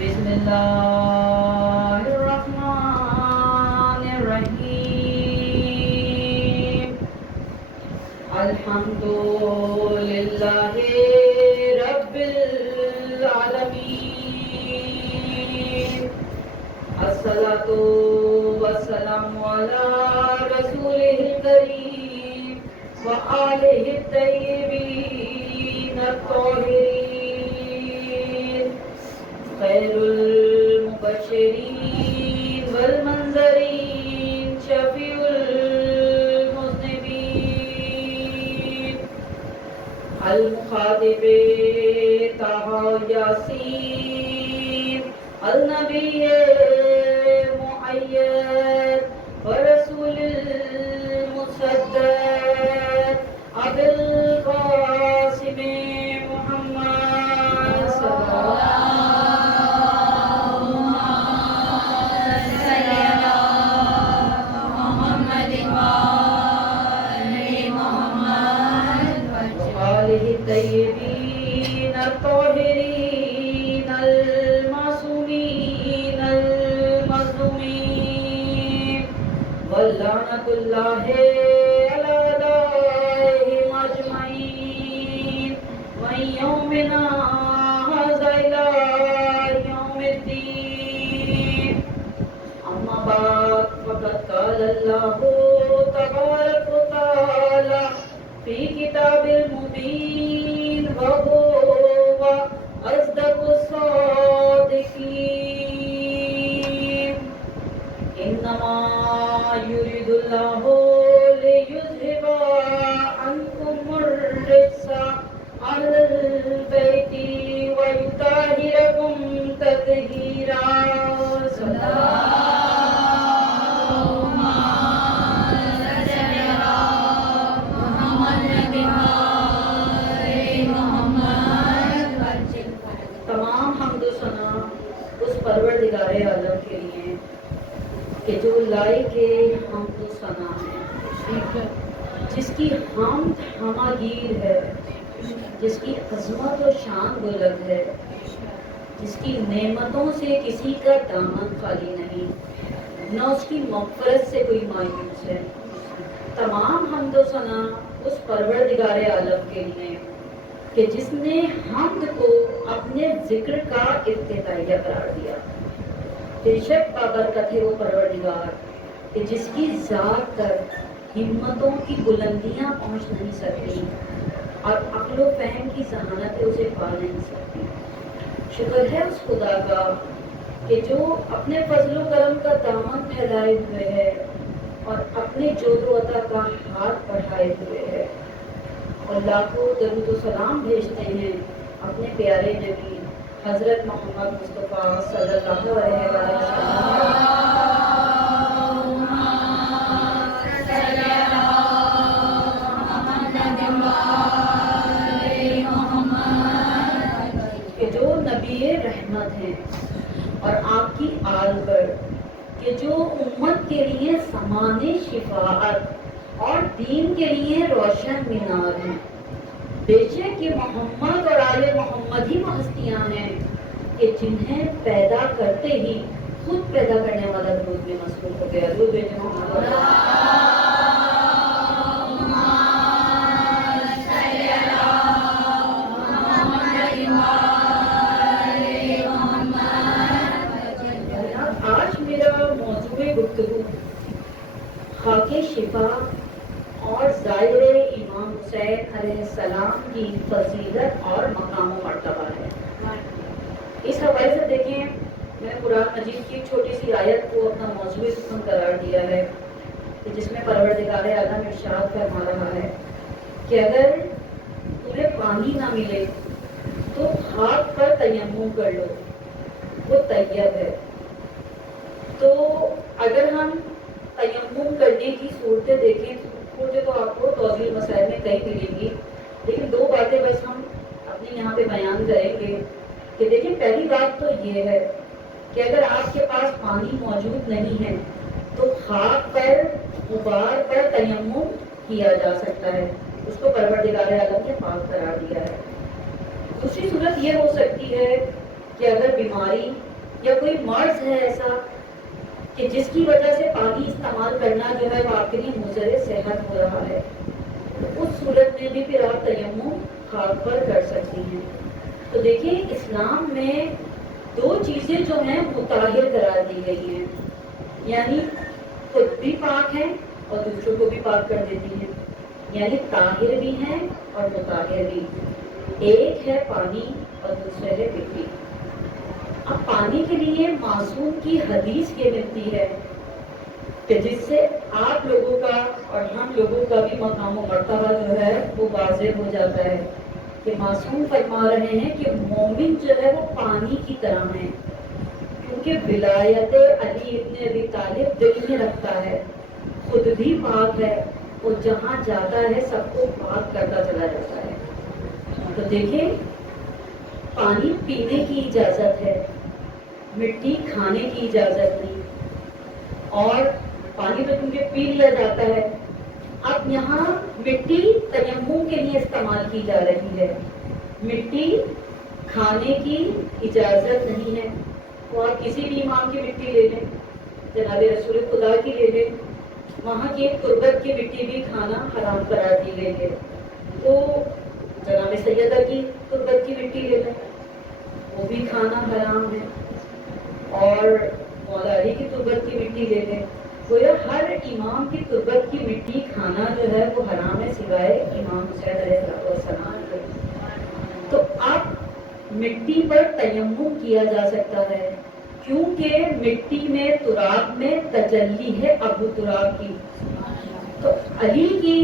بسم اللہ الرحمن الرحیم الحمد للہ رب العالمین الصلاۃ والسلام علی رسولہ الکریم وآلہ الطیبین الطاہرین خیر المبشرین والمنذرین شفیع المذنبین المخاطب طہ یاسین النبی مؤید ورسول المصدق ابی القاسم محمد صلی اللہ الطيبين الطاهرين المعصومين المظلومين واللعنة الله على أعدائهم أجمعين من يومنا هذا إلى يوم الدين أما بعد فقد قال الله تبارك وتعالى في كتاب المبين وهو أصدق الصادقين إنما يريد الله ليذهب عنكم الرجس أهل البيت ويطهركم تطهيرا صلى پروردگار عالم کے لیے کہ جو لائق حمد و ثنا ہے، جس کی حمد ہماگیر ہے، جس کی عظمت و شان بلند ہے، جس کی نعمتوں سے کسی کا دامن خالی نہیں، نہ اس کی مغفرت سے کوئی مایوس ہے۔ تمام حمد و ثنا اس پروردگار عالم کے لیے کہ جس نے حمد کو اپنے ذکر کا ابتدائیہ قرار دیا۔ بے شک بابرکت ہے وہ پروردگار کہ جس کی ذات تک ہمتوں کی بلندیاں پہنچ نہیں سکتی اور عقل و فہم کی ذہانتیں اسے پا نہیں سکتی۔ شکر ہے اس خدا کا کہ جو اپنے فضل و کرم کا دامن پھیلائے ہوئے ہے اور اپنے جود و عطا کا ہاتھ بڑھائے ہوئے ہے، اور لاکھوں درود و سلام بھیجتے ہیں اپنے پیارے نبی حضرت محمد مصطفیٰ صلی اللہ علیہ وسلم۔ کہ جو نبی رحمت ہیں اور آپ کی آل پر، کہ جو امت کے لیے سامان شفاعت اور دین کے لیے روشن مینار ہیں۔ بے شک یہ محمد اور آل محمد ہی وہ ہستیاں ہیں کہ جنہیں پیدا کرتے ہی خود پیدا کرنے والا درود میں مصروف ہو گیا۔ درود بھیجو محمد۔ آج میرا موضوع گفتگو خاک شفا اور ظاہر امام حسین علیہ السلام کی فضیلت اور مقام و مرتبہ ہے۔ اس حوالے سے دیکھیں، میں نے قرآن مجید کی چھوٹی سی آیت کو اپنا موضوع سخن قرار دیا ہے کہ جس میں پروردگار عالم ارشاد فرما رہا ہے کہ اگر تمہیں پانی نہ ملے تو خاک پر تیمم کر لو، وہ طیب ہے۔ تو اگر ہم تیمم کرنے کی صورتیں دیکھیں تو آپ کو توضیح مسائل میں کئی ملیں گی، لیکن دو باتیں بس ہم اپنے یہاں پہ بیان کریں گے کہ دیکھیں، پہلی بات تو یہ ہے کہ اگر آپ کے پاس پانی موجود نہیں ہے تو خاک پر غبار پر تیمم کیا جا سکتا ہے، اس کو پروردگار عالم نے پاک قرار دیا ہے۔ دوسری صورت یہ ہو سکتی ہے کہ اگر بیماری یا کوئی مرض ہے ایسا کہ جس کی وجہ سے پانی استعمال کرنا جو ہے وہ آپ کے لیے مضر صحت ہو رہا ہے، تو اس صورت میں بھی پھر آپ تیمم خاک پر کر سکتی ہیں۔ تو دیکھیں اسلام میں دو چیزیں جو ہیں مطہر قرار دی گئی ہیں، یعنی خود بھی پاک ہیں اور دوسروں کو بھی پاک کر دیتی ہیں، یعنی طاہر بھی ہیں اور مطہر بھی۔ ایک ہے پانی اور دوسرے ہے مٹی۔ اب پانی کے لیے معصوم کی حدیث یہ ملتی ہے کہ جس سے آپ لوگوں کا اور ہم لوگوں کا بھی مقام و مرتبہ جو ہے وہ واضح ہو جاتا ہے کہ معصوم فرما رہے ہیں کہ مومن جو ہے وہ پانی کی طرح ہے، کیونکہ ولایت علی ابن ابی طالب دل میں رکھتا ہے، خود بھی پاک ہے اور جہاں جاتا ہے سب کو پاک کرتا چلا جاتا ہے۔ تو دیکھیں پانی پینے کی اجازت ہے، مٹی کھانے کی اجازت نہیں، اور پانی تو کیونکہ پی لیا جاتا ہے۔ اب یہاں مٹی تیمم کے لیے استعمال کی جا رہی ہے، مٹی کھانے کی اجازت نہیں ہے۔ تو آپ کسی بھی امام کی مٹی لے لیں، جناب رسول خدا کی لے لیں، وہاں کی تربت کی مٹی بھی کھانا حرام قرار دی گئی ہے۔ تو جناب سیدہ کی تربت کی مٹی لے لیں، وہ بھی کھانا حرام ہے، اور مولا علی کی تربت کی مٹی لے لیں، گویا ہر امام کی تربت کی مٹی کھانا جو ہے وہ حرام ہے سوائے امام حسین علیہ السلام کے۔ تو اب مٹی پر تیمم کیا جا سکتا ہے کیونکہ مٹی میں تراب میں تجلی ہے ابو تراب کی۔ تو علی کی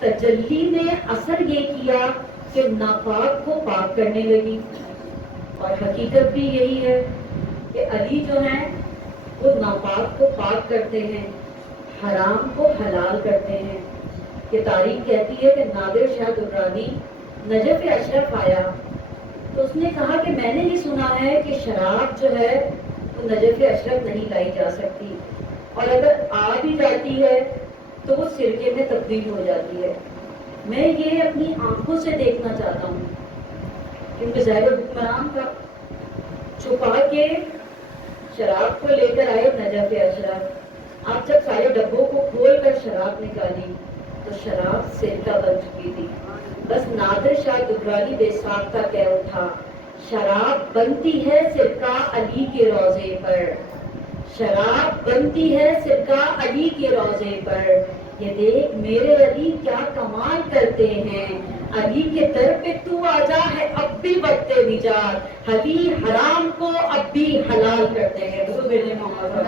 تجلی نے اثر یہ کیا کہ ناپاک کو پاک کرنے لگی، اور حقیقت بھی یہی ہے کہ علی جو ہیں وہ ناپاک کو پاک کرتے ہیں، حرام کو حلال کرتے ہیں۔ کہ تاریخ کہتی ہے کہ نادر شاہ درانی نجف اشرف آیا تو اس نے کہا کہ میں نے یہ سنا ہے کہ شراب جو ہے وہ نجف اشرف نہیں لائی جا سکتی، اور اگر آ بھی جاتی ہے تو وہ سرکے میں تبدیل ہو جاتی ہے۔ میں یہ اپنی آنکھوں سے دیکھنا چاہتا ہوں، کیونکہ ظاہر حکمران کا چھپا کے شراب کو لے کر آئے نجف اشرف۔ آپ جب سارے ڈبوں کو کھول کر شراب نکالی تو شراب سرکہ بن چکی تھی۔ بس نادر شاہ درانی بے ساختہ کہہ اٹھا، شراب بنتی ہے سرکہ علی کے روضے پر، شراب بنتی ہے سرکہ علی کے روضے پر۔ یہ دیکھ میرے علی کیا کمال کرتے ہیں، علی کے در پہ تو آجا ہے اب بھی وقت نجات، علی حرام کو اب بھی حلال کرتے ہیں۔ درود بھیجیں محمد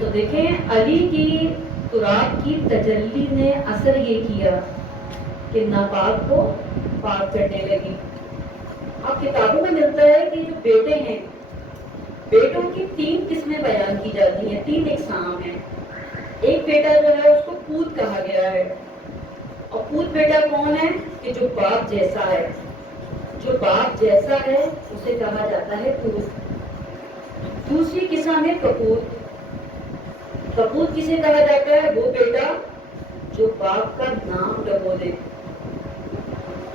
تو دیکھیں علی کی تراب کی تجلی نے اثر یہ کیا کہ ناپاک کو پاک کرنے لگی۔ اب کتابوں میں ملتا ہے کہ جو بیٹے ہیں، بیٹوں کی 3 قسمیں بیان کی جاتی ہیں، 3 اقسام ہیں۔ ایک بیٹا جو ہے اس کو پوت کہا گیا ہے، اور پوت بیٹا کون ہے کہ جو باپ جیسا ہے، جو باپ جیسا ہے اسے کہا جاتا ہے پوت۔ دوسری قسم ہے کپوت۔ کپوت کسے کہا جاتا ہے؟ وہ بیٹا جو باپ کا نام ڈبو دے،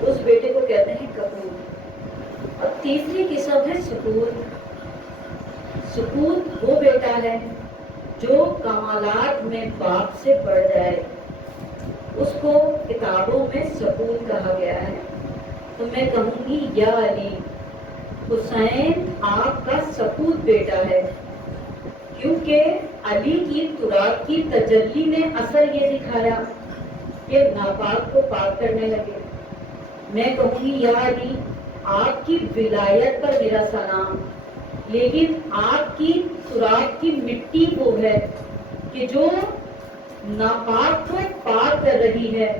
اس بیٹے کو کہتے ہیں کپوت۔ اور تیسری قسم ہے سپوت۔ سپوت وہ بیٹا ہے جو کمالات میں باپ سے بڑھ جائے، اس کو کتابوں میں سپوت کہا گیا ہے۔ تو میں کہوں گی یا علی، حسین آپ کا سپوت بیٹا ہے، کیونکہ علی کی تراب کی تجلی نے اثر یہ دکھایا کہ ناپاک کو پاک کرنے لگے۔ میں کہوں گی یا علی، آپ کی ولایت پر میرا سلام، لیکن آپ کی تراب کی مٹی وہ ہے کہ جو ناپاک کو پاک کر رہی ہے۔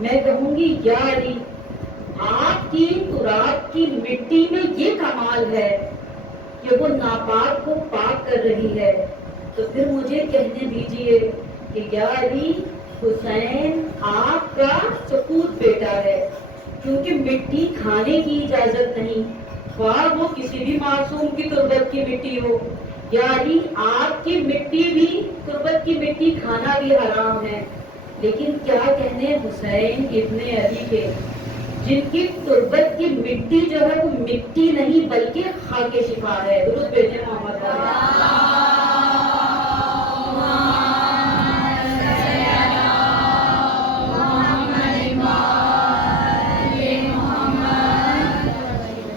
میں کہوں گی یا علی، آپ کی تراب کی مٹی میں یہ کمال ہے کہ وہ ناپاک کو پاک کر رہی ہے۔ تو پھر مجھے کہنے دیجئے کہ یا علی، حسین آپ کا سپوت بیٹا ہے، کیونکہ مٹی کھانے کی اجازت نہیں، خواہ وہ کسی بھی معصوم کی تربت کی مٹی ہو۔ یا علی، آپ کی مٹی بھی تربت تربت کی مٹی کھانا بھی حرام ہے، لیکن کیا کہنے حسین ابن علی کے، جن کی تربت کی مٹی جو ہے وہ مٹی نہیں بلکہ خاک شفا ہے۔ درود بھیجیں محمد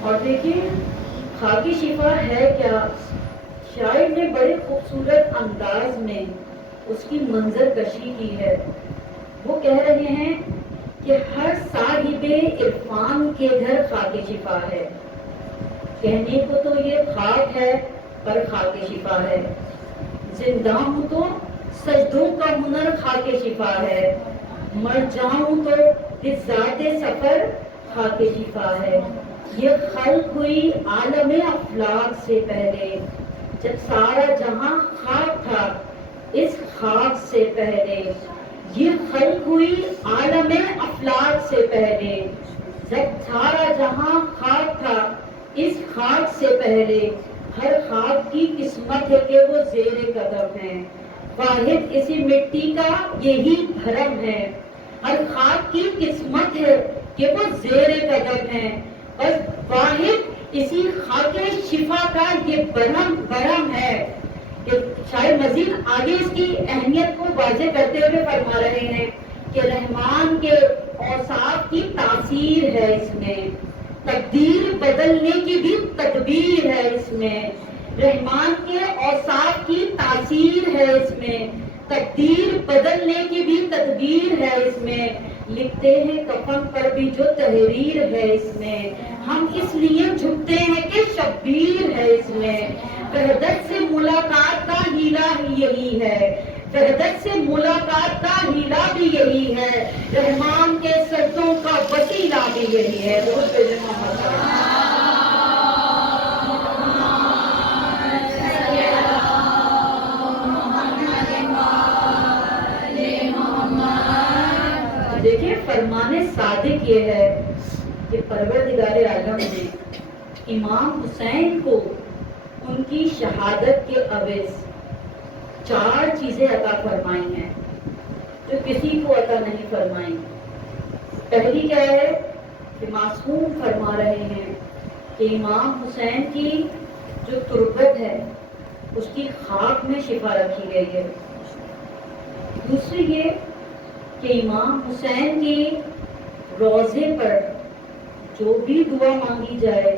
اور دیکھیں خاک شفا ہے کیا؟ شاعر نے بڑے خوبصورت انداز میں اس کی منظر کشی کی ہے۔ وہ کہہ رہے ہیں کہ ہر صاحب عرفان کے گھر خاک شفا ہے، کہنے کو تو یہ خاک ہے پر خاک شفا ہے، زندہ ہوں تو سجدوں کا ہنر خاک شفا ہے، مر جاؤں تو اس ذات سفر خاک شفا ہے۔ یہ خلق ہوئی عالم افلاک سے پہلے، جب سارا جہاں خاک تھا اس خاک سے پہلے، یہ خلق ہوئی عالم افلاک سے پہلے، جب سارا جہاں خاک تھا اس خاک سے پہلے، ہر خاک کی قسمت ہے کہ وہ زیر قدم ہے، واحد اسی مٹی کا یہی بھرم ہے، ہر خاک کی قسمت ہے کہ وہ زیر قدم ہے، بس واحد اسی خاک شفا کا یہ برم ہے۔ کہ شاید مزید آگے اس کی اہمیت کو واضح کرتے ہوئے فرما رہے ہیں کہ رحمان کے اوصاف کی تاثیر ہے اس میں، تقدیر بدلنے کی بھی تدبیر ہے اس میں، رحمان کے اوصاف کی تاثیر ہے اس میں، تقدیر بدلنے کی بھی تدبیر ہے اس میں، لکھتے ہیں کفن پر بھی جو تحریر ہے اس میں، ہم اس لیے جھکتے ہیں کہ شبیر ہے اس میں، وحدت سے ملاقات کا ہیلا ہی یہی ہے، وحدت سے ملاقات کا ہیلا بھی یہی ہے، رحمان کے سجدوں کا وسیلہ بھی یہی ہے۔ دیکھیے فرمان صادق یہ ہے کہ پروردگار عالم نے امام حسین کو ان کی شہادت کے عوض 4 چیزیں عطا فرمائی ہیں جو کسی کو عطا نہیں فرمائی۔ پہلی کیا ہے کہ معصوم فرما رہے ہیں کہ امام حسین کی جو تربت ہے اس کی خاک میں شفا رکھی گئی ہے۔ دوسری یہ کہ امام حسین کی روضے پر جو بھی دعا مانگی جائے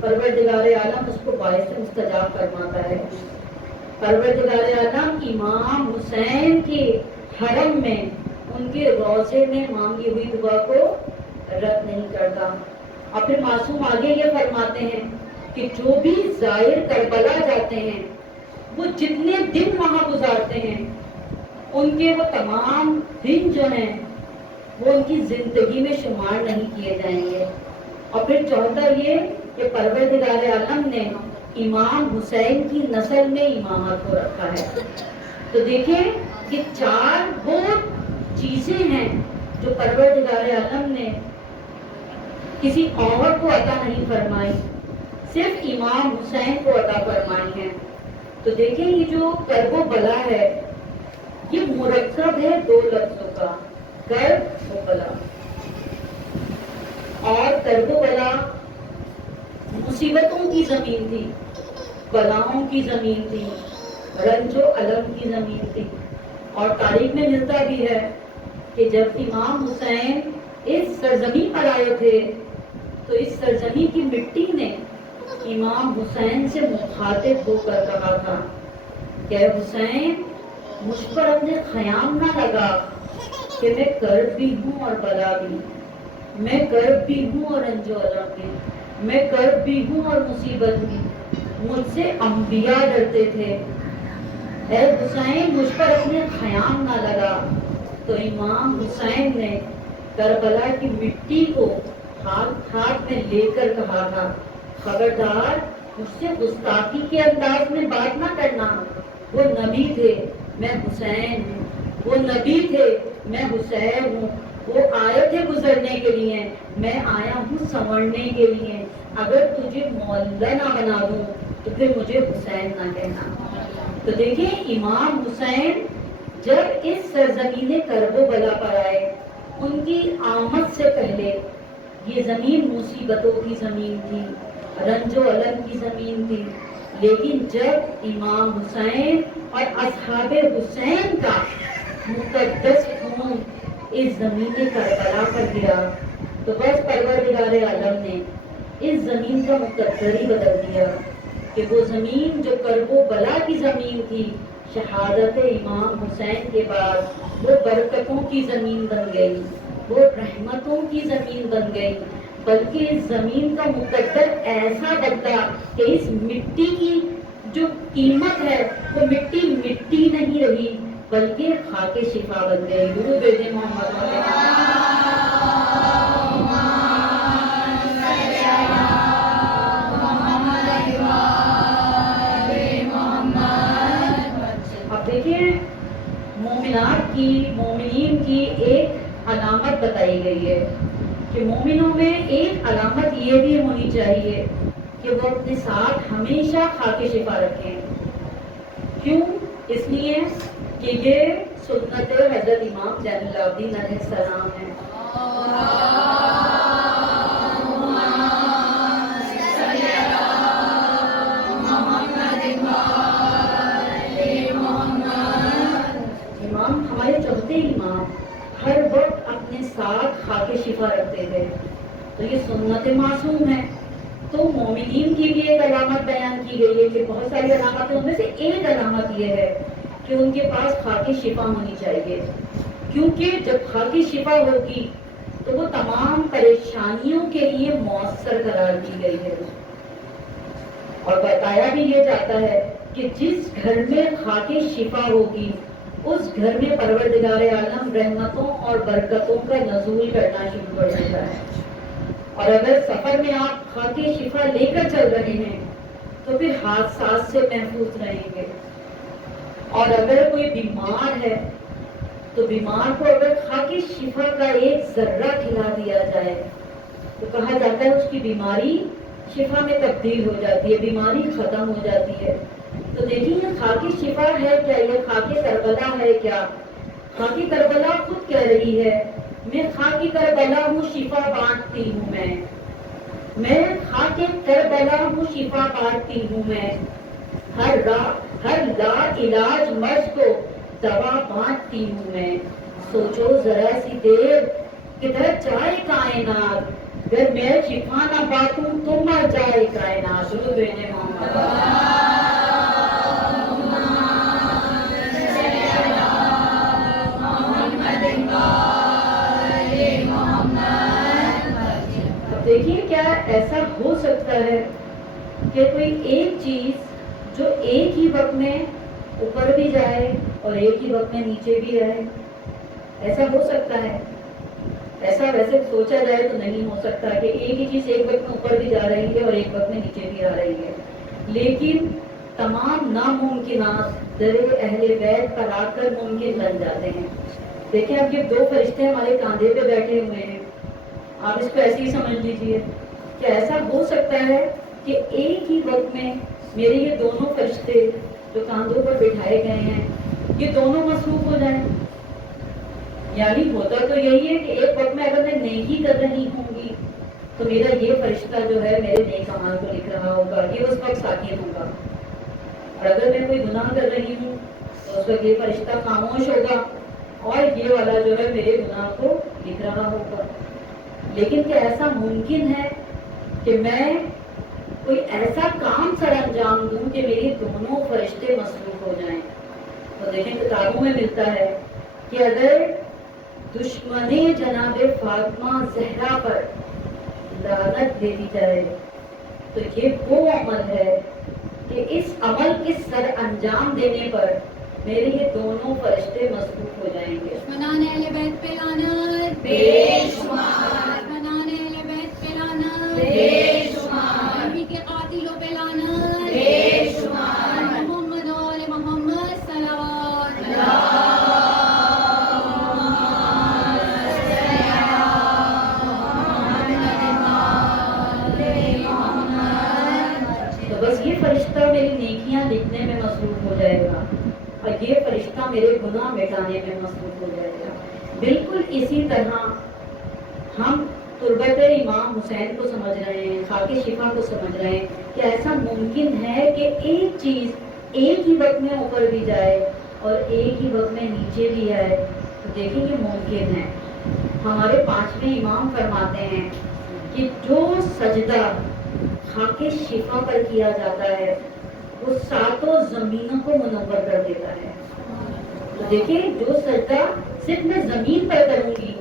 پروردگار عالم اس کو باعث مستجاب فرماتا ہے۔ پروردگار عالم امام حسین کے حرم میں ان کے روضے میں مانگی ہوئی دعا کو رد نہیں کرتا۔ اور پھر معصوم آگے یہ فرماتے ہیں کہ جو بھی زائر کربلا جاتے ہیں وہ جتنے دن وہاں گزارتے ہیں ان کے وہ تمام دن جو ہیں وہ ان کی زندگی میں شمار نہیں کیے جائیں گے۔ اور پھر چوتھا یہ کہ پروردگار عالم نے امام حسین کی نسل میں امامت کو رکھا ہے۔ تو دیکھیں کہ 4 وہ چیزیں ہیں جو پروردگار عالم نے کسی اور کو عطا نہیں فرمائی، صرف امام حسین کو عطا فرمائی ہیں۔ تو دیکھیں یہ جو کرب و بلا ہے یہ مرکب ہے 2 لفظوں کا، کرب و بلا۔ اور کرب و بلا مصیبتوں کی زمین تھی، بلاؤں کی زمین تھی، رنج و الم کی زمین تھی۔ اور تاریخ میں ملتا بھی ہے کہ جب امام حسین اس سرزمین پر آئے تھے تو اس سرزمین کی مٹی نے امام حسین سے مخاطب ہو کر کہا تھا کہ حسین مجھ پر اپنے خیام نہ لگا کہ میں کرب بھی ہوں اور بلا بھی، میں کرب بھی ہوں اور رنج و الم بھی، میں کرب بھی ہوں اور مصیبت بھی، مجھ سے انبیاء ڈرتے تھے، اے حسین مجھ پر اپنے خیام نہ لگا۔ تو امام حسین نے کربلا کی مٹی کو ہاتھ میں لے کر کہا تھا خبردار مجھ سے گستاخی کے انداز میں بات نہ کرنا، وہ نبی تھے میں حسین ہوں، وہ نبی تھے میں حسین ہوں، وہ آئے تھے گزرنے کے لیے، میں آیا ہوں سنورنے کے لیے، اگر تجھے مولا نہ بنا دوں تو پھر مجھے حسین نہ کہنا۔ تو دیکھیں امام حسین جب اس سرزمین کرب و بلا پر آئے، ان کی آمد سے پہلے یہ زمین مصیبتوں کی زمین تھی، رنج و الم کی زمین تھی، لیکن جب امام حسین اور اصحاب حسین کا مقدس خون اس زمین کربلا پر گرا تو بس پروردگار عالم نے اس زمین کا مقدر ہی بدل دیا کہ وہ زمین جو کرب و بلا کی زمین تھی، شہادت امام حسین کے بعد وہ برکتوں کی زمین بن گئی، وہ رحمتوں کی زمین بن گئی، بلکہ اس زمین کا مقدر ایسا بدلا کہ اس مٹی کی جو قیمت ہے وہ مٹی مٹی نہیں رہی بلکہ خاک شفا بن گئی۔ درود بھیجیں محمد مومنات کی، مومنین کی ایک علامت بتائی گئی ہے کہ مومنوں میں ایک علامت یہ بھی ہونی چاہیے کہ وہ اپنے ساتھ ہمیشہ خاک شفا رکھیں۔ کیوں؟ اس لیے کہ یہ سنت حضرت امام زین العابدین علیہ السلام ہے۔ ہمارے چوتھے امام ہر وقت اپنے ساتھ خاک شفا رکھتے تھے، تو یہ سنت معصوم ہے۔ تو مومنین کی بھی ایک علامت بیان کی گئی ہے کہ بہت ساری علامتیں، ان میں سے ایک علامت یہ ہے کہ ان کے پاس خاک شفا ہونی چاہیے، کیونکہ جب خاک شفا ہوگی تو وہ تمام پریشانیوں کے لیے مؤثر قرار دی گئی ہے۔ اور بتایا بھی یہ جاتا ہے کہ جس گھر میں خاک شفا ہوگی اس گھر میں پروردگار عالم رحمتوں اور برکتوں کا نزول کرنا شروع کر دیتا ہے۔ اور اگر سفر میں آپ خاک شفا لے کر چل رہے ہیں تو پھر حادثات سے محفوظ رہیں گے۔ اور اگر کوئی بیمار ہے تو بیمار کو اگر خاک شفا کا ایک ذرہ کھلا دیا جائے تو کہا جاتا ہے اس کی بیماری شفا میں تبدیل ہو جاتی ہے، بیماری ختم ہو جاتی ہے۔ تو دیکھیے یہ خاک شفا ہے کیا، یہ خاک کربلا ہے کیا؟ خاک کربلا خود کہہ رہی ہے میں خاک کربلا ہوں، شفا بانٹتی ہوں میں خاک کربلا ہوں، شفا بانٹتی ہوں میں، ہر لا علاج مرض کو دوا بانٹتی ہوں میں۔ سوچو ذرا سی دیر کدھر جائے کائنات، اگر میں شفا نہ بانٹوں تو مر جائے کائنات۔ درود بھیجیں محمد۔ دیکھیے کیا ایسا ہو سکتا ہے کہ کوئی ایک چیز جو ایک ہی وقت میں اوپر بھی جائے اور ایک ہی وقت میں نیچے بھی رہے؟ ایسا ہو سکتا ہے؟ ایسا ویسے سوچا جائے تو نہیں ہو سکتا کہ ایک ہی چیز ایک وقت میں اوپر بھی جا رہی ہے اور ایک وقت میں نیچے بھی آ رہی ہے، لیکن تمام ناممکنات در اہل بیت پر آ کر ممکن بن جاتے ہیں۔ دیکھیں اب یہ دو فرشتے ہمارے کاندھے پہ بیٹھے ہوئے ہیں، آپ اس کو ایسے ہی سمجھ لیجئے کہ ایسا ہو سکتا ہے کہ ایک ہی وقت میں میرے یہ دونوں فرشتے جو کاندھوں پر بٹھائے گئے ہیں یہ دونوں مصروف ہو جائیں؟ یعنی ہوتا تو یہی ہے کہ ایک وقت میں اگر میں نیکی کر رہی ہوں گی تو میرا یہ فرشتہ جو ہے میرے نیک اعمال کو لکھ رہا ہوگا، یہ اس وقت ساکن ہوگا، اور اگر میں کوئی گناہ کر رہی ہوں تو اس وقت یہ فرشتہ خاموش ہوگا اور یہ والا جو ہے میرے گناہ کو لکھ رہا ہوگا۔ لیکن کیا ایسا ممکن ہے کہ میں کوئی ایسا کام سر انجام دوں کہ میری دونوں فرشتے مصروف ہو جائیں؟ تو دیکھیں کتابوں میں ملتا ہے کہ اگر دشمن جناب فاطمہ زہرا پر لعنت دے دی جائے تو یہ وہ عمل ہے کہ اس عمل کے سر انجام دینے پر میرے یہ دونوں فرشتے مصروف ہو جائیں گے۔ دشمنان اہل بیت پہ لعنت بے شمار، دشمنان اہل بیت پہ لعنت بے شمار، نبی کے قاتلوں پہ لعنت بے شمار، محمد و آل محمد صلوات تو بس یہ فرشتہ میری نیکیاں لکھنے میں مصروف ہو جائے گا، اور یہ فرشتہ میرے گناہ مٹانے میں مصروف ہو جائے گا۔ بالکل اسی طرح ہم تربت امام حسین کو سمجھ رہے ہیں، خاک شفا کو سمجھ رہے ہیں کہ ایسا ممکن ہے کہ ایک چیز ایک ہی وقت میں اوپر بھی جائے اور ایک ہی وقت میں نیچے بھی آئے، تو دیکھیں یہ ممکن ہے۔ ہمارے پانچویں امام فرماتے ہیں کہ جو سجدہ خاک شفا پر کیا جاتا ہے وہ ساتوں زمینوں کو منور کر دیتا ہے۔ تو دیکھیں جو سجدہ صرف میں زمین پر کروں گی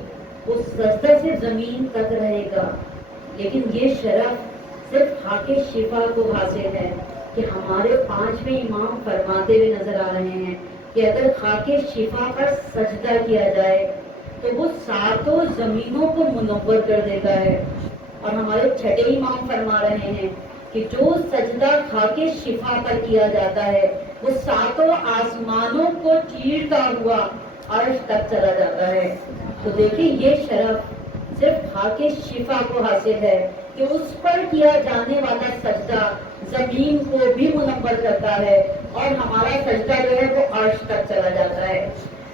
وہ سجدہ صرف زمین تک رہے گا، لیکن یہ شرف صرف خاک شفا کو حاصل ہے کہ ہمارے پانچویں امام فرماتے ہوئے نظر آ رہے ہیں کہ اگر خاک شفا پر سجدہ کیا جائے تو وہ ساتوں زمینوں کو منور کر دیتا ہے۔ اور ہمارے چھٹے امام فرما رہے ہیں کہ جو سجدہ خاک شفا پر کیا جاتا ہے وہ ساتوں آسمانوں کو چیرتا ہوا عرش تک چلا جاتا ہے۔ تو دیکھیں یہ شرف صرف خاک شفا کو حاصل ہے کہ اس پر کیا جانے والا سجدہ زمین کو بھی منور کرتا ہے اور ہمارا سجدہ جو ہے وہ عرش تک چلا جاتا ہے۔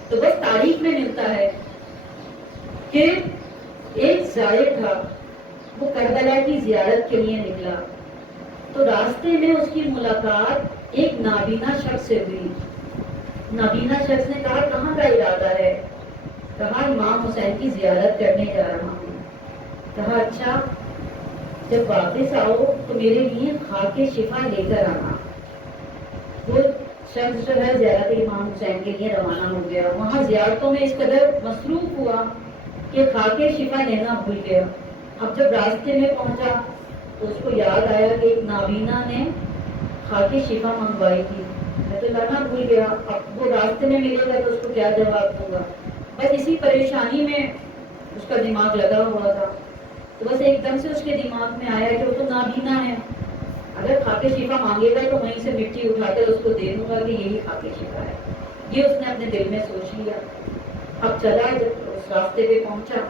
تو بس تاریخ میں ملتا ہے کہ ایک زائر تھا، وہ کربلا کی زیارت کے لیے نکلا، تو راستے میں اس کی ملاقات ایک نابینا شخص سے ہوئی۔ نابینا شخص نے کہا کہاں کا ارادہ ہے؟ کہا امام حسین کی زیارت کرنے جا رہا ہوں۔ کہا اچھا، جب واپس آؤ تو میرے لیے خاک شفا لے کر آنا۔ وہ شخص جو ہے زیارت امام حسین کے لیے روانہ ہو گیا، وہاں زیارتوں میں اس قدر مصروف ہوا کہ خاک شفا لینا بھول گیا۔ اب جب راستے میں پہنچا تو اس کو یاد آیا کہ ایک نابینا نے خاک شفا منگوائی تھی، میں تو لانا بھول گیا، اب وہ راستے میں ملے گا تو اس کو کیا جواب دوں گا۔ بس اسی پریشانی میں اس کا دماغ لگا ہوا تھا، تو بس ایک دم سے اس کے دماغ میں آیا کہ وہ تو نابینا ہے، اگر خاک شفا مانگے گا تو وہیں سے مٹی اٹھا کر اس کو دے دوں گا کہ یہی خاک شفا ہے۔ یہ اس نے اپنے دل میں سوچ لیا۔ اب چلا، جب اس راستے پہ پہنچا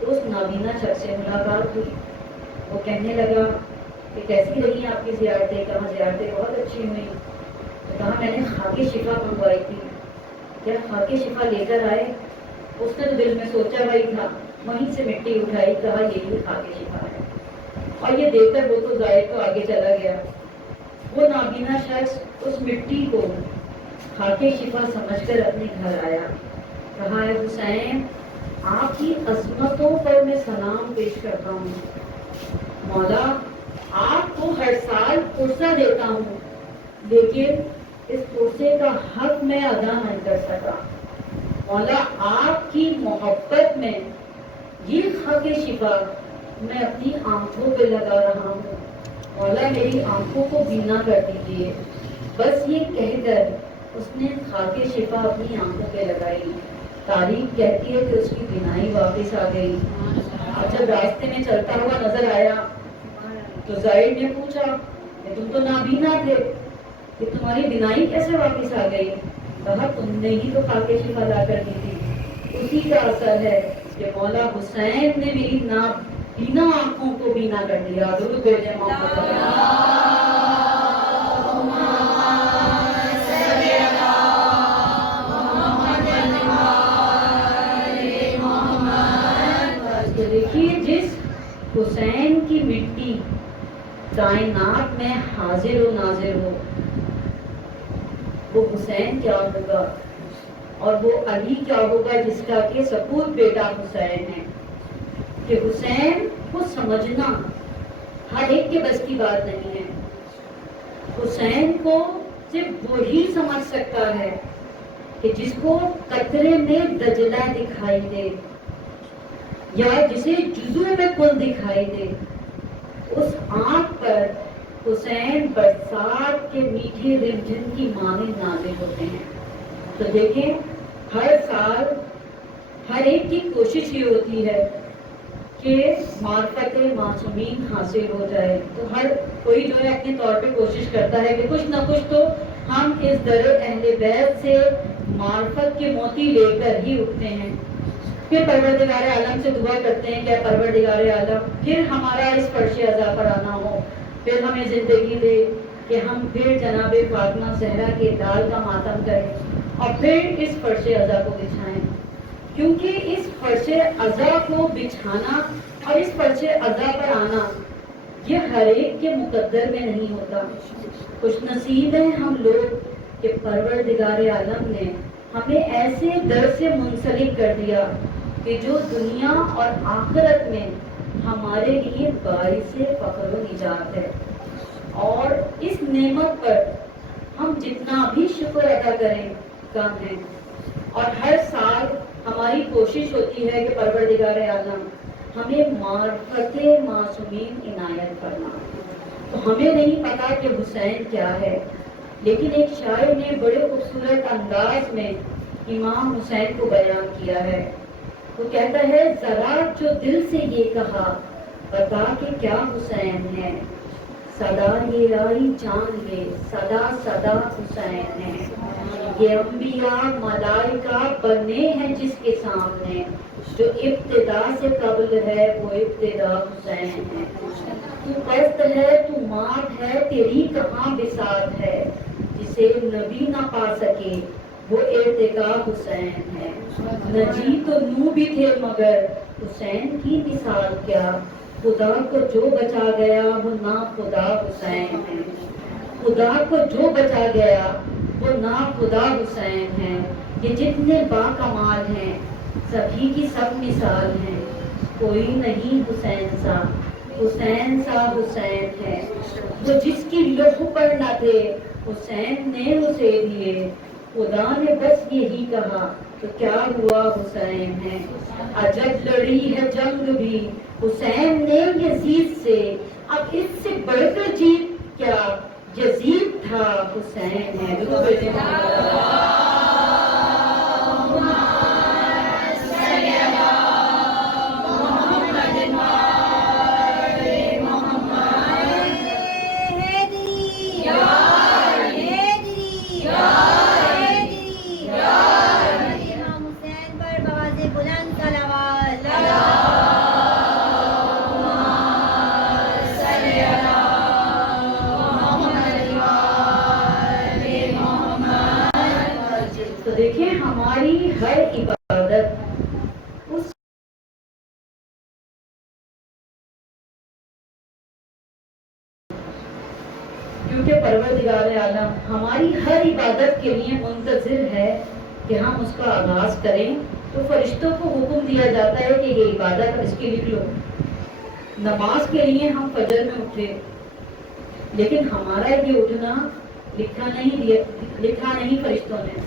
تو اس نابینا شخص سے ملاقات ہوئی۔ وہ کہنے لگا کہ کیسی رہی آپ کی زیارتیں؟ کہاں زیارتیں بہت اچھی ہوئی۔ تو کہا میں نے خاک شفا منگوائی تھی، کیا خاک شفا لے کر آئے؟ اس نے تو دل میں سوچا بھائی تھا، وہیں سے مٹی اٹھائی، کہا یہی خاک شفا ہے۔ اور یہ دیکھ کر وہ تو ظاہر تو آگے چلا گیا۔ وہ نابینا شخص اس مٹی کو خاک شفا سمجھ کر اپنے گھر آیا۔ کہا ہے حسین، آپ کی عظمتوں پر میں سلام پیش کرتا ہوں۔ مولا، آپ کو ہر سال پرسہ دیتا ہوں، لیکن اس پرسے کا حق میں ادا نہیں کر سکا۔ مولا، آپ کی محبت میں یہ خاک شفا میں اپنی آنکھوں پہ لگا رہا ہوں، مولا میری آنکھوں کو بینا کر دیجیے۔ بس یہ کہہ کر اس نے خاک شفا اپنی آنکھوں پہ لگائی۔ تاریخ کہتی ہے کہ اس کی بینائی واپس آ گئی۔ اور جب راستے میں چلتا ہوا نظر آیا تو زائر نے پوچھا کہ تم تو نابینا تھے، کہ تمہاری بینائی کیسے واپس آ گئی؟ کہا تم نے ہی تو خاک شفا لا کر دی تھی، اسی کا اثر ہے کہ مولا حسین نے میری نابینا آنکھوں کو بینا کر دیا۔ درود بھیجیں محمد صلی اللہ علیہ وسلم۔ تو دیکھیے جس حسین کی مٹی کائنات میں حاضر و ناظر ہو، وہ حسین کیا ہوگا اور وہ علی کیا ہوگا جس کا کہ سپوت بیٹا حسین ہے۔ کہ حسین کو سمجھنا ہر ایک کے بس کی بات نہیں ہے۔ حسین کو صرف وہی سمجھ سکتا ہے کہ جس کو قطرے میں دجلہ دکھائی دے یا جسے جزو میں کل دکھائی دے، اس آنکھ پر حسین برسات کے میٹھے رمجھن کی مانند نازل ہوتے ہیں۔ تو دیکھیں ہر سال ہر ایک کی کوشش یہ ہوتی ہے کہ معرفت معصومین حاصل ہو جائے، تو ہر کوئی جو ہے اپنے طور پہ کوشش کرتا ہے کہ کچھ نہ کچھ تو ہم اس در اہل بیت سے معرفت کے موتی لے کر ہی اٹھتے ہیں۔ پھر پروردگار عالم سے دعا کرتے ہیں کہ اے پروردگار عالم پھر ہمارا اس فرش عزا پر آنا ہو، پھر ہمیں زندگی دے کہ ہم پھر جناب فاطمہ زہرا کے لال کا ماتم کریں۔ اور پھر اس فرش ازا کو بچھائیں، کیونکہ اس فرش ازا کو بچھانا اور اس فرش ازا پر آنا یہ ہر ایک کے مقدر میں نہیں ہوتا۔ خوش نصیب ہیں ہم لوگ کہ پروردگار عالم نے ہمیں ایسے در سے منسلک کر دیا کہ جو دنیا اور آخرت میں ہمارے لیے باعث فخر و نجات ہے۔ اور اس نعمت پر ہم جتنا بھی شکر ادا کریں کم ہے، اور ہر سال ہماری کوشش ہوتی ہے کہ پروردگار عالم ہمیں معرفت معصومین عنایت فرما۔ تو ہمیں نہیں پتا کہ حسین کیا ہے، لیکن ایک شاعر نے بڑے خوبصورت انداز میں امام حسین کو بیان کیا ہے۔ وہ کہتا ہے ذرا جو دل سے یہ کہا بتا کہ کیا حسین ہے، صدا یہ آئی جان لے صدا صدا حسین ہے۔ یہ انبیاء ملائکہ بنے ہیں جس کے سامنے، جو ابتدا سے قبل ہے وہ ابتدا حسین ہے۔ تو پست ہے تو مات ہے تیری کہاں بساط ہے، جسے نبی نہ پا سکے وہ ارتقا حسین ہے۔ نجی تو نو بھی تھے مگر حسین کی مثال کیا، خدا کو جو بچا گیا وہ نا خدا حسین ہے۔ خدا کو جو بچا گیا وہ نا خدا حسین ہے۔ یہ جتنے با کمال ہیں سبھی کی سب مثال ہیں، کوئی نہیں حسین سا، حسین سا حسین ہے۔ وہ جس کی لوح پر نہ تھے حسین نے اسے دیے، خدا نے بس یہی کہا تو کیا ہوا حسین ہے۔ عجب لڑی ہے جنگ بھی حسین نے یزید سے، اب اس سے بڑھ کر جیت کیا یزید تھا حسین ہے۔ تو دیکھیں ہماری ہر عبادت اس کیونکہ پروردگار عالم ہماری ہر عبادت کے لیے منتظر ہے کہ ہم اس کا آغاز کریں، تو فرشتوں کو حکم دیا جاتا ہے کہ یہ عبادت اب اس کی لکھ لو۔ نماز کے لیے ہم فجر میں اٹھے، لیکن ہمارا یہ اٹھنا لکھا نہیں فرشتوں نے۔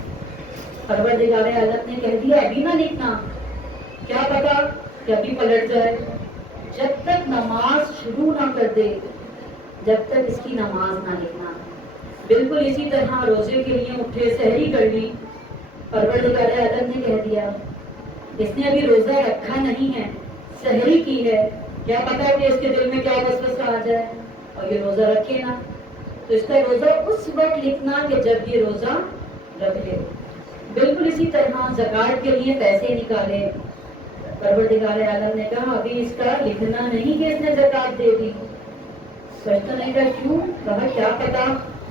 پروردگار عالم نے کہہ دیا ابھی نہ لکھنا، کیا پتا کہ ابھی پلٹ جائے۔ جب تک نماز شروع نہ کر دے جب تک اس کی نماز نہ لکھنا۔ بالکل اسی طرح روزے کے لیے اٹھے، سحری کر لی، پروردگار عالم نے کہہ دیا اس نے ابھی روزہ رکھا نہیں ہے، سحری کی ہے، کیا پتا کہ اس کے دل میں کیا وسوسہ آ جائے اور یہ روزہ رکھے نا۔ تو اس کا روزہ اس وقت لکھنا کہ جب یہ روزہ رکھ لے۔ بالکل اسی طرح زکوٰۃ کے لیے پیسے نکالے، پروردگار عالم نے کہا ابھی اس کا لکھنا نہیں کہ اس نے زکوٰۃ دے دی۔ فرشتوں نے کہا کیوں؟ کہا کیا پتا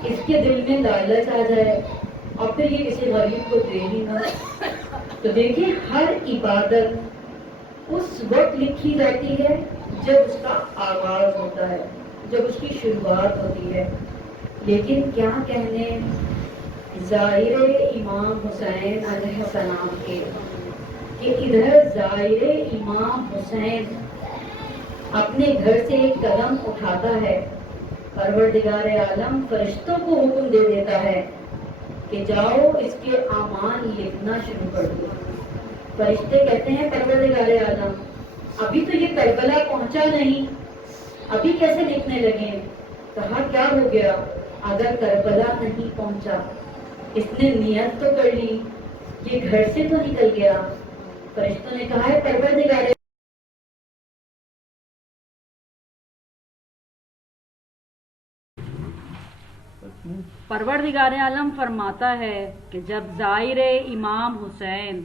اس کے دل میں لالچ آ جائے اور پھر یہ کسی غریب کو دے ہی نہ۔ تو دیکھیں ہر عبادت اس وقت لکھی جاتی ہے جب اس کا آغاز ہوتا ہے، جب اس کی شروعات ہوتی ہے۔ لیکن کیا کہنے زائر امام حسین علیہ السلام کے، کہ ادھر زائر امام حسین اپنے گھر سے ایک قدم اٹھاتا ہے، پروردگار عالم فرشتوں کو حکم دے دیتا ہے کہ جاؤ اس کے اعمال لکھنا شروع کر دو۔ فرشتے کہتے ہیں پروردگار عالم ابھی تو یہ کربلا پہنچا نہیں، ابھی کیسے لکھنے لگے؟ کہا کیا ہو گیا؟ اگر کربلا نہیں پہنچا، اس نے نیت تو کر لی، یہ گھر سے تو نکل گیا۔ فرشتوں نے کہا ہے پروردگار عالم فرماتا ہے کہ جب زائر امام حسین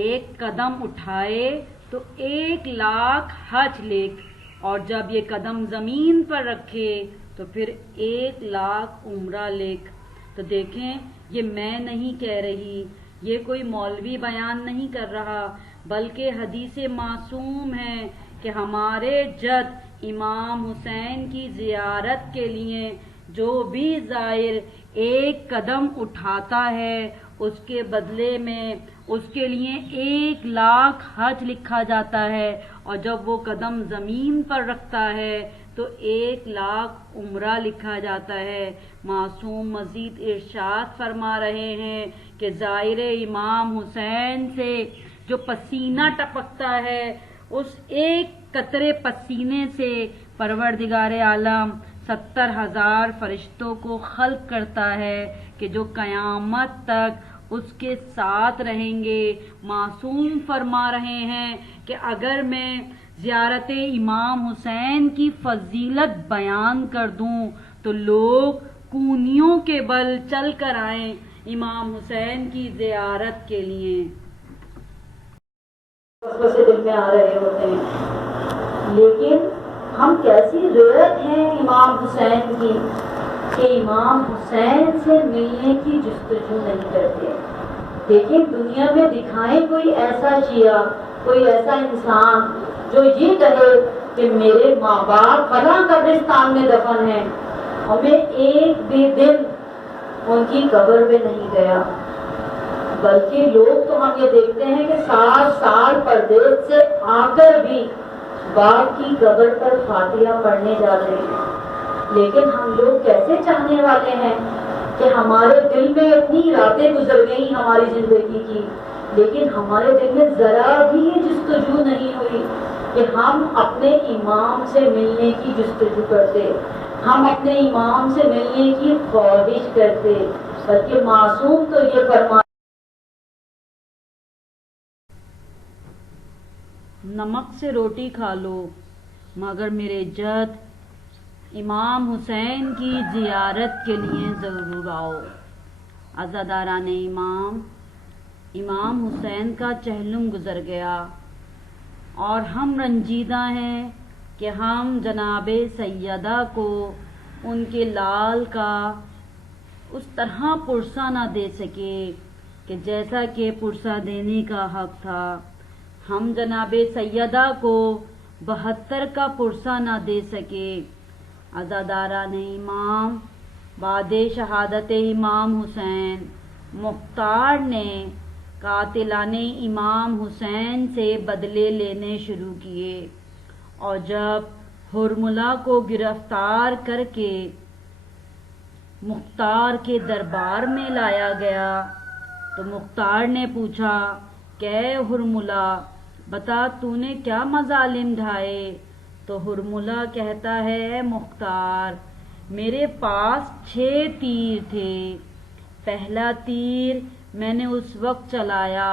ایک قدم اٹھائے تو 1,00,000 حج لکھ، اور جب یہ قدم زمین پر رکھے تو پھر 1,00,000 عمرہ لکھ۔ تو دیکھیں یہ میں نہیں کہہ رہی، یہ کوئی مولوی بیان نہیں کر رہا، بلکہ حدیث معصوم ہے کہ ہمارے جد امام حسین کی زیارت کے لیے جو بھی زائر ایک قدم اٹھاتا ہے اس کے بدلے میں اس کے لیے 1,00,000 حج لکھا جاتا ہے، اور جب وہ قدم زمین پر رکھتا ہے تو 1,00,000 عمرہ لکھا جاتا ہے۔ معصوم مزید ارشاد فرما رہے ہیں کہ زائر امام حسین سے جو پسینہ ٹپکتا ہے اس ایک قطرے پسینے سے پروردگار عالم 70,000 فرشتوں کو خلق کرتا ہے کہ جو قیامت تک اس کے ساتھ رہیں گے۔ معصوم فرما رہے ہیں کہ اگر میں زیارت امام حسین کی فضیلت بیان کر دوں تو لوگ کونیوں کے بل چل کر آئیں امام حسین کی زیارت کے لیے۔ سے دل میں آ رہے ہوتے ہیں، لیکن ہم کیسی غیرت ہیں امام حسین کی کہ امام حسین سے ملنے کی جستجو نہیں کرتے۔ لیکن دنیا میں دکھائیں کوئی ایسا شیعہ، کوئی ایسا انسان جو یہ کہے کہ میرے ماں باپ فلاں قبرستان میں دفن ہیں اور میں ایک بھی دن ان کی قبر پہ نہیں گیا، بلکہ لوگ تو ہم یہ دیکھتے ہیں کہ 7 سال پردیس سے آ کر بھی باپ کی قبر پر فاتحہ پڑھنے جا رہے ہیں۔ لیکن ہم لوگ کیسے چاہنے والے ہیں کہ ہمارے دل میں اتنی راتیں گزر گئی ہماری زندگی کی، لیکن ہمارے دل میں ذرا بھی یہ جستجو نہیں ہوئی کہ ہم اپنے امام سے ملنے کی جستجو کرتے، ہم اپنے امام سے ملنے کی خواہش کرتے۔ بلکہ معصوم تو یہ فرما نمک سے روٹی کھا لو مگر میرے جد امام حسین کی زیارت کے لیے ضرور آؤ۔ عزاداران امام حسین کا چہلم گزر گیا اور ہم رنجیدہ ہیں کہ ہم جناب سیدہ کو ان کے لال کا اس طرح پرسہ نہ دے سکے کہ جیسا کہ پرسہ دینے کا حق تھا۔ ہم جناب سیدہ کو 72 کا پرسہ نہ دے سکے۔ عزاداران امام، بعد شہادت امام حسین مختار نے قاتلان امام حسین سے بدلے لینے شروع کیے، اور جب حرملہ کو گرفتار کر کے مختار کے دربار میں لایا گیا تو مختار نے پوچھا کہ حرملہ بتا تو نے کیا مظالم ڈھائے؟ تو حرملہ کہتا ہے مختار میرے پاس 6 تیر تھے۔ پہلا تیر میں نے اس وقت چلایا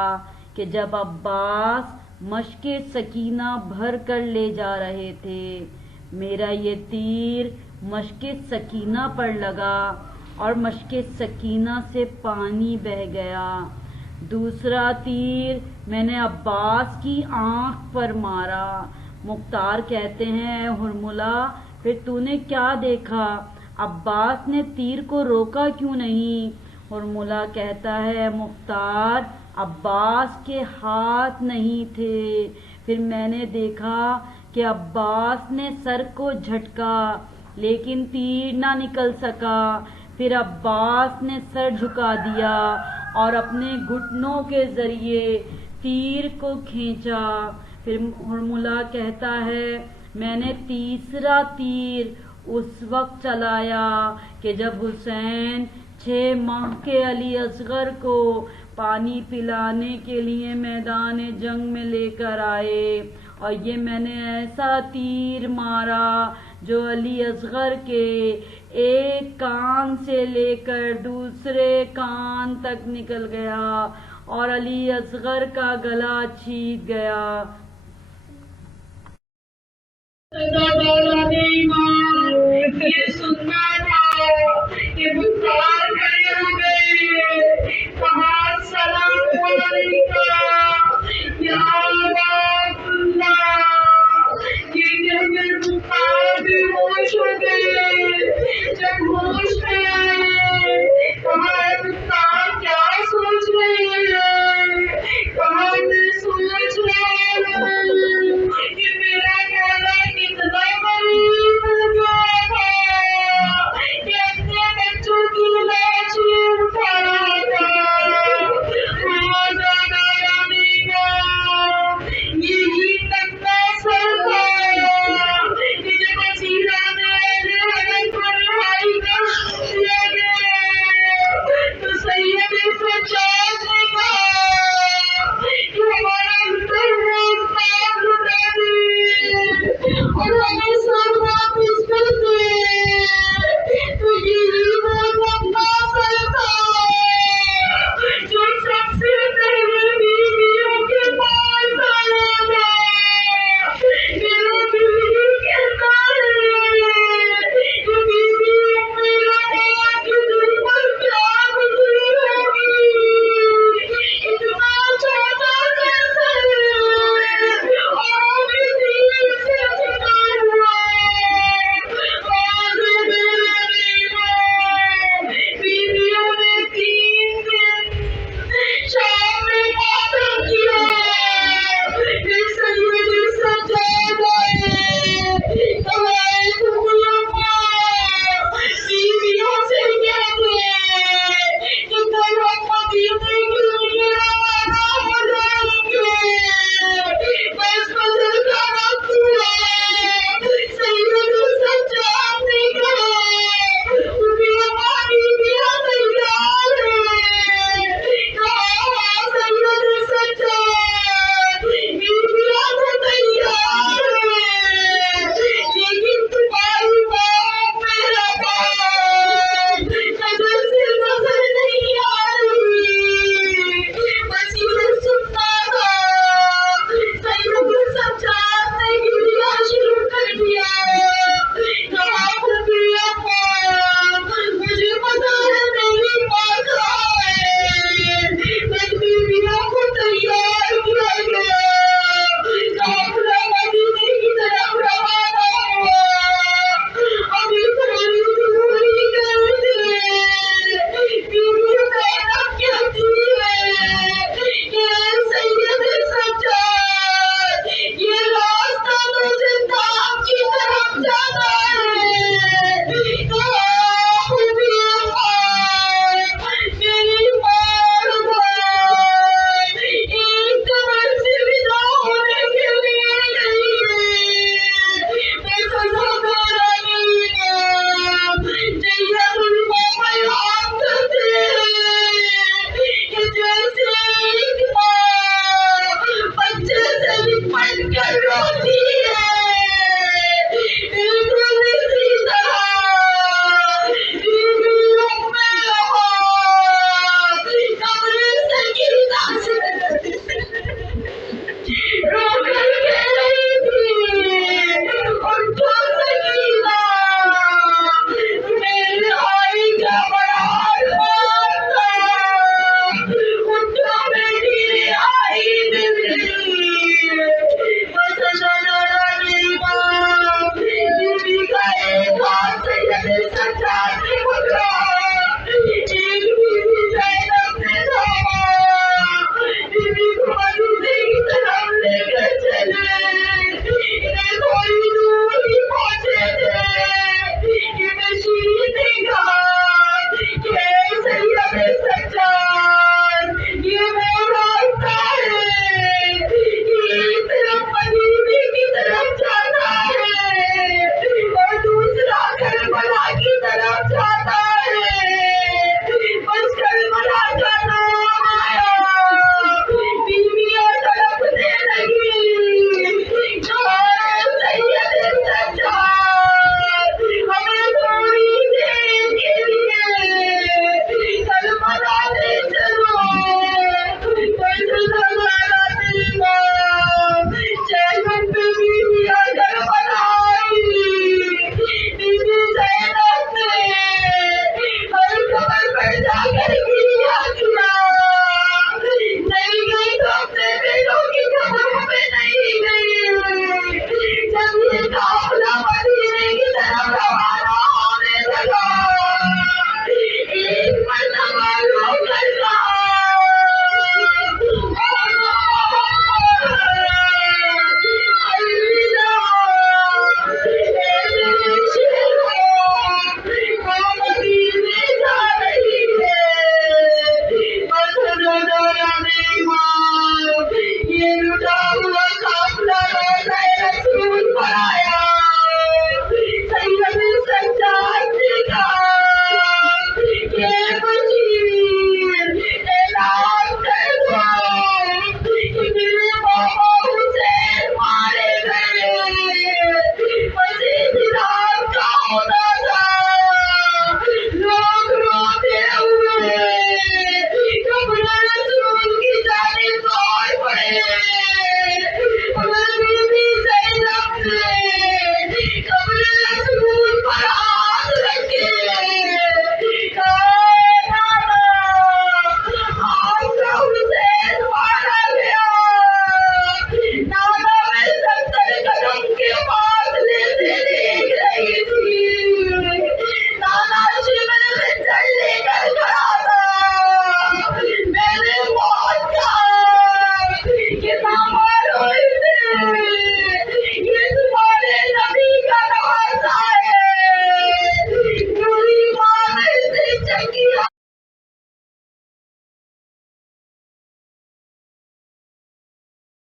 کہ جب عباس مشک سکینہ بھر کر لے جا رہے تھے، میرا یہ تیر مشک سکینہ پر لگا اور مشک سکینہ سے پانی بہہ گیا۔ دوسرا تیر میں نے عباس کی آنکھ پر مارا۔ مختار کہتے ہیں حرملہ پھر تو نے کیا دیکھا؟ عباس نے تیر کو روکا کیوں نہیں؟ حرملہ کہتا ہے مختار عباس کے ہاتھ نہیں تھے۔ پھر میں نے دیکھا کہ عباس نے سر کو جھٹکا لیکن تیر نہ نکل سکا۔ پھر عباس نے سر جھکا دیا اور اپنے گھٹنوں کے ذریعے تیر کو کھینچا۔ پھر حرملہ کہتا ہے میں نے تیسرا تیر اس وقت چلایا کہ جب حسین 6 ماہ کے علی اصغر کو پانی پلانے کے لیے میدان جنگ میں لے کر آئے، اور یہ میں نے ایسا تیر مارا جو علی اصغر کے ایک کان سے لے کر دوسرے کان تک نکل گیا اور علی اصغر کا گلا چھید گیا۔ عزاداران امام، یہ